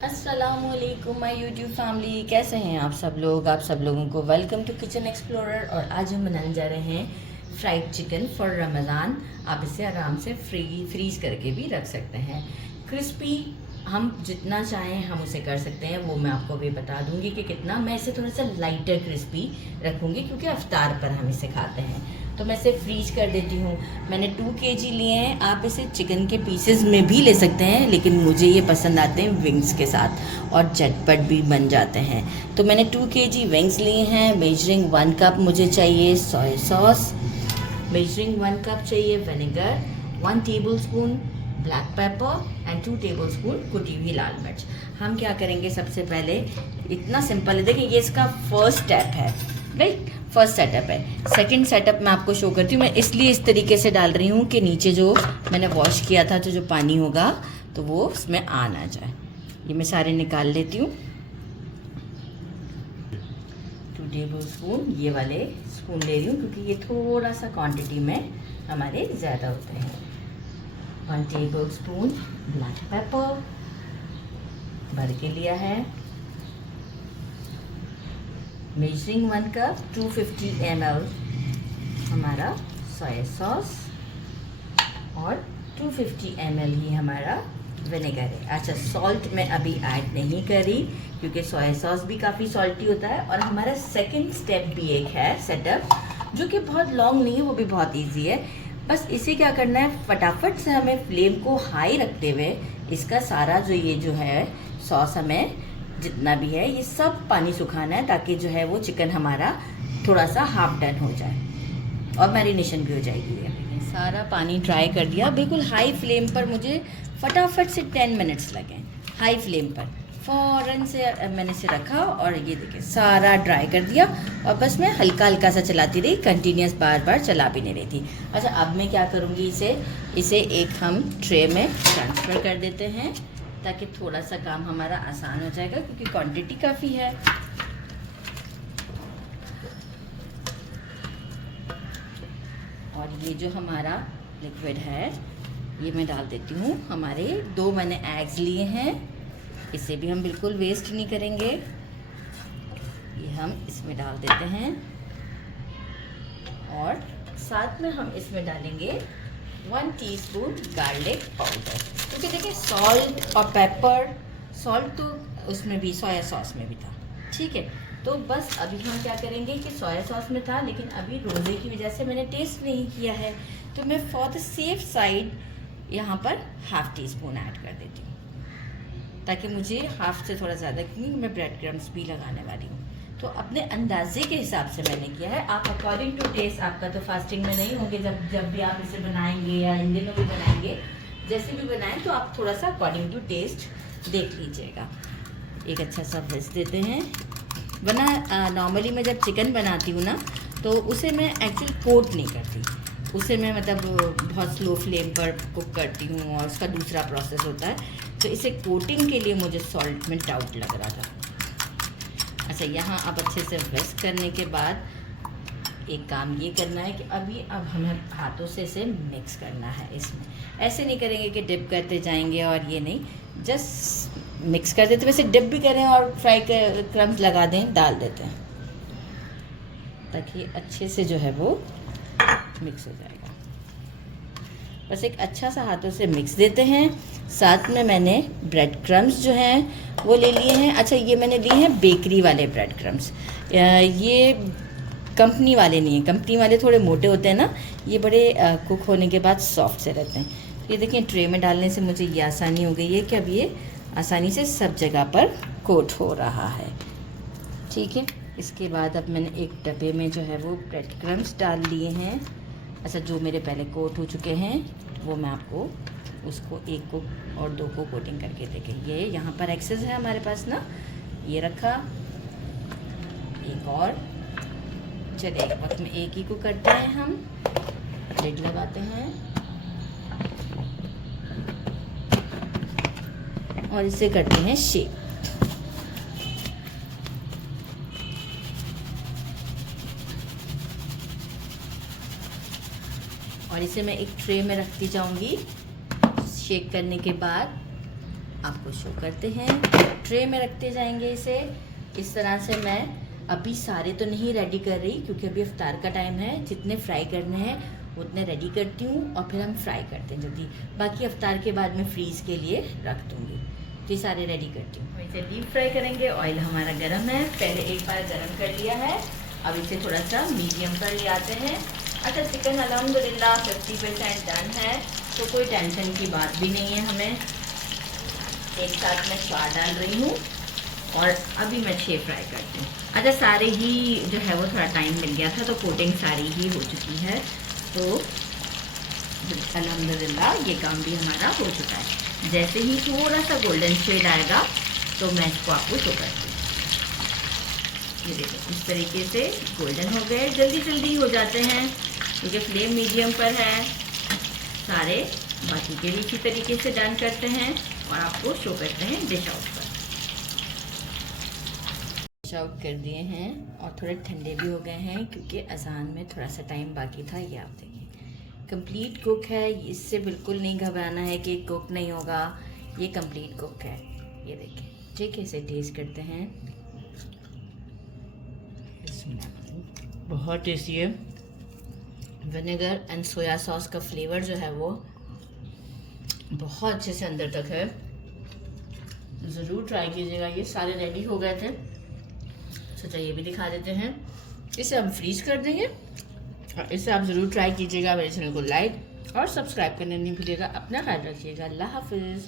अस्सलामुअलैकुम my YouTube family, कैसे हैं आप सब लोग। आप सब लोगों को वेलकम टू किचन एक्सप्लोरर। और आज हम बनाने जा रहे हैं फ्राइड चिकन फॉर रमज़ान। आप इसे आराम से फ्रीज करके भी रख सकते हैं। क्रिस्पी हम जितना चाहें हम उसे कर सकते हैं, वो मैं आपको अभी बता दूंगी कि कितना। मैं इसे थोड़ा सा लाइटर क्रिस्पी रखूंगी क्योंकि अफ्तार पर हम इसे खाते हैं, तो मैं इसे फ्रीज कर देती हूँ। मैंने 2 kg लिए हैं। आप इसे चिकन के पीसेस में भी ले सकते हैं, लेकिन मुझे ये पसंद आते हैं विंग्स के साथ और झटपट भी बन जाते हैं। तो मैंने 2 kg विंग्स लिए हैं। मेजरिंग 1 कप मुझे चाहिए सोया सॉस, मेजरिंग 1 कप चाहिए vinegar, 1 tablespoon black pepper and 2 tablespoon कुटी हुई लाल मिर्च। हम क्या करेंगे, सबसे पहले इतना सिंपल है, देखिए ये इसका फर्स्ट स्टेप है, राइट, फर्स्ट सेटअप है। सेकंड सेटअप मैं आपको शो करती हूँ। मैं इसलिए इस तरीके से डाल रही हूँ कि नीचे जो मैंने वॉश किया था तो जो पानी होगा तो वो उसमें आ ना जाए। ये मैं सारे निकाल लेती हूँ। 2 टेबलस्पून ये वाले स्पून ले रही हूँ क्योंकि ये थोड़ा सा क्वांटिटी में हमारे ज़्यादा होते हैं। 1 टेबलस्पून ब्लैक पेपर भर के लिया है। मेजरिंग 1 कप 250 ml हमारा सोया सॉस और 250 ml ही हमारा विनेगर है। अच्छा, सॉल्ट मैं अभी ऐड नहीं करी क्योंकि सोया सॉस भी काफ़ी सॉल्टी होता है। और हमारा सेकंड स्टेप भी एक है सेटअप, जो कि बहुत लॉन्ग नहीं है, वो भी बहुत इजी है। बस इसे क्या करना है, फटाफट से हमें फ्लेम को हाई रखते हुए इसका सारा ये जो है सॉस, हमें जितना भी है ये सब पानी सुखाना है, ताकि जो है वो चिकन हमारा थोड़ा सा हाफ डन हो जाए और मैरिनेशन भी हो जाएगी। ये सारा पानी ड्राई कर दिया, बिल्कुल हाई फ्लेम पर। मुझे फटाफट से 10 मिनट्स लगे हाई फ्लेम पर। फ़ौरन से मैंने इसे रखा और ये देखिए सारा ड्राई कर दिया। और बस मैं हल्का हल्का सा चलाती रही, कंटिन्यूस बार बार चला भी नहीं रही थी। अच्छा, अब मैं क्या करूँगी, इसे एक हम ट्रे में ट्रांसफ़र कर देते हैं ताकि थोड़ा सा काम हमारा आसान हो जाएगा क्योंकि क्वांटिटी काफ़ी है। और ये जो हमारा लिक्विड है ये मैं डाल देती हूँ। हमारे 2 मैंने एग्स लिए हैं, इसे भी हम बिल्कुल वेस्ट नहीं करेंगे। ये हम इसमें डाल देते हैं और साथ में हम इसमें डालेंगे 1 टीस्पून गार्लिक पाउडर, क्योंकि देखिए सॉल्ट और पेपर, सॉल्ट तो उसमें भी सोया सॉस में भी था, ठीक है। तो बस अभी हम क्या करेंगे कि सोया सॉस में था, लेकिन अभी रोज़े की वजह से मैंने टेस्ट नहीं किया है, तो मैं फॉर द सेफ साइड यहाँ पर ½ टीस्पून ऐड कर देती हूँ, ताकि मुझे हाफ से थोड़ा ज़्यादा, क्योंकि मैं ब्रेड क्रम्स भी लगाने वाली हूँ। तो अपने अंदाजे के हिसाब से मैंने किया है। आप अकॉर्डिंग टू टेस्ट, आपका तो फास्टिंग में नहीं होंगे, जब भी आप इसे बनाएंगे या इन दिनों भी बनाएंगे, जैसे भी बनाएं तो आप थोड़ा सा अकॉर्डिंग टू टेस्ट देख लीजिएगा। एक अच्छा सा विस्क देते हैं। वरना नॉर्मली मैं जब चिकन बनाती हूँ ना, तो उसे मैं एक्चुअल कोट नहीं करती, उसे मैं मतलब बहुत स्लो फ्लेम पर कुक करती हूँ और उसका दूसरा प्रोसेस होता है। तो इसे कोटिंग के लिए मुझे सॉल्ट में डाउट लग रहा था। अच्छा, यहाँ अब अच्छे से विस्क करने के बाद एक काम ये करना है कि अब हमें हाथों से इसे मिक्स करना है। इसमें ऐसे नहीं करेंगे कि डिप करते जाएंगे, और ये नहीं, जस्ट मिक्स कर देते। वैसे डिप भी करें और फ्राई क्रम्स लगा दें, डाल देते हैं, ताकि अच्छे से जो है वो मिक्स हो जाएगा। बस एक अच्छा सा हाथों से मिक्स देते हैं। साथ में मैंने ब्रेड क्रम्स जो हैं वो ले लिए हैं। अच्छा, ये मैंने लिए हैं बेकरी वाले ब्रेड क्रम्स, ये कंपनी वाले नहीं हैं। कंपनी वाले थोड़े मोटे होते हैं ना, ये बड़े कुक होने के बाद सॉफ्ट से रहते हैं। ये देखिए ट्रे में डालने से मुझे ये आसानी हो गई है कि अब ये आसानी से सब जगह पर कोट हो रहा है, ठीक है। इसके बाद अब मैंने एक डब्बे में जो है वो ब्रेड क्रम्स डाल लिए हैं। अच्छा, जो मेरे पहले कोट हो चुके हैं वो मैं आपको उसको 1 को और 2 को कोटिंग करके देखें। ये यहाँ पर एक्सेस है हमारे पास ना, ये रखा, एक और, चलिए एक वक्त में एक ही को करते हैं। हम लिड लगाते हैं और इसे करते हैं शेक। और इसे मैं एक ट्रे में रखती जाऊंगी शेक करने के बाद। आपको शो करते हैं। ट्रे में रखते जाएंगे इसे। इस तरह से मैं अभी सारे तो नहीं रेडी कर रही क्योंकि अभी इफ्तार का टाइम है। जितने फ्राई करने हैं उतने रेडी करती हूँ और फिर हम फ्राई करते हैं जल्दी। बाकी इफ्तार के बाद मैं फ्रीज़ के लिए रख दूँगी। तो ये सारे रेडी करती हूँ। इसे डीप फ्राई करेंगे। ऑयल हमारा गर्म है, पहले एक बार गर्म कर लिया है। अब इसे थोड़ा सा मीडियम पर ले आते हैं। अच्छा, चिकन अल्हम्दुलिल्लाह 50% डन है, तो कोई टेंशन की बात भी नहीं है हमें। एक साथ मैं 4 डाल रही हूँ और अभी मैं 6 फ्राई करती हूँ। अच्छा, सारे ही जो है वो थोड़ा टाइम मिल गया था तो कोटिंग सारी ही हो चुकी है, तो अल्हम्दुलिल्लाह ये काम भी हमारा हो चुका है। जैसे ही थोड़ा सा गोल्डन शेड आएगा तो मैं इसको आपको शो करती हूँ। ये देखो इस तरीके से गोल्डन हो गए। जल्दी जल्दी हो जाते हैं क्योंकि फ्लेम मीडियम पर है। सारे बाकी के भी इसी तरीके से डन करते हैं और आपको शो करते हैं डिश आउट पर। डिश आउट कर दिए हैं और थोड़े ठंडे भी हो गए हैं क्योंकि अजान में थोड़ा सा टाइम बाकी था। ये आप देखिए कंप्लीट कुक है। इससे बिल्कुल नहीं घबराना है कि कुक नहीं होगा, ये कंप्लीट कुक है। ये देखिए, ठीक है, इसे टेस्ट करते हैं। बहुत टेस्टी है। विनेगर एंड सोया सॉस का फ्लेवर जो है वो बहुत अच्छे से अंदर तक है। ज़रूर ट्राई कीजिएगा। ये सारे रेडी हो गए थे, सोचा ये भी दिखा देते हैं। इसे हम फ्रीज कर देंगे। इसे आप ज़रूर ट्राई कीजिएगा। मेरे चैनल को लाइक और सब्सक्राइब करना नहीं भूलिएगा। अपना ख्याल रखिएगा। अल्लाह हाफिज़।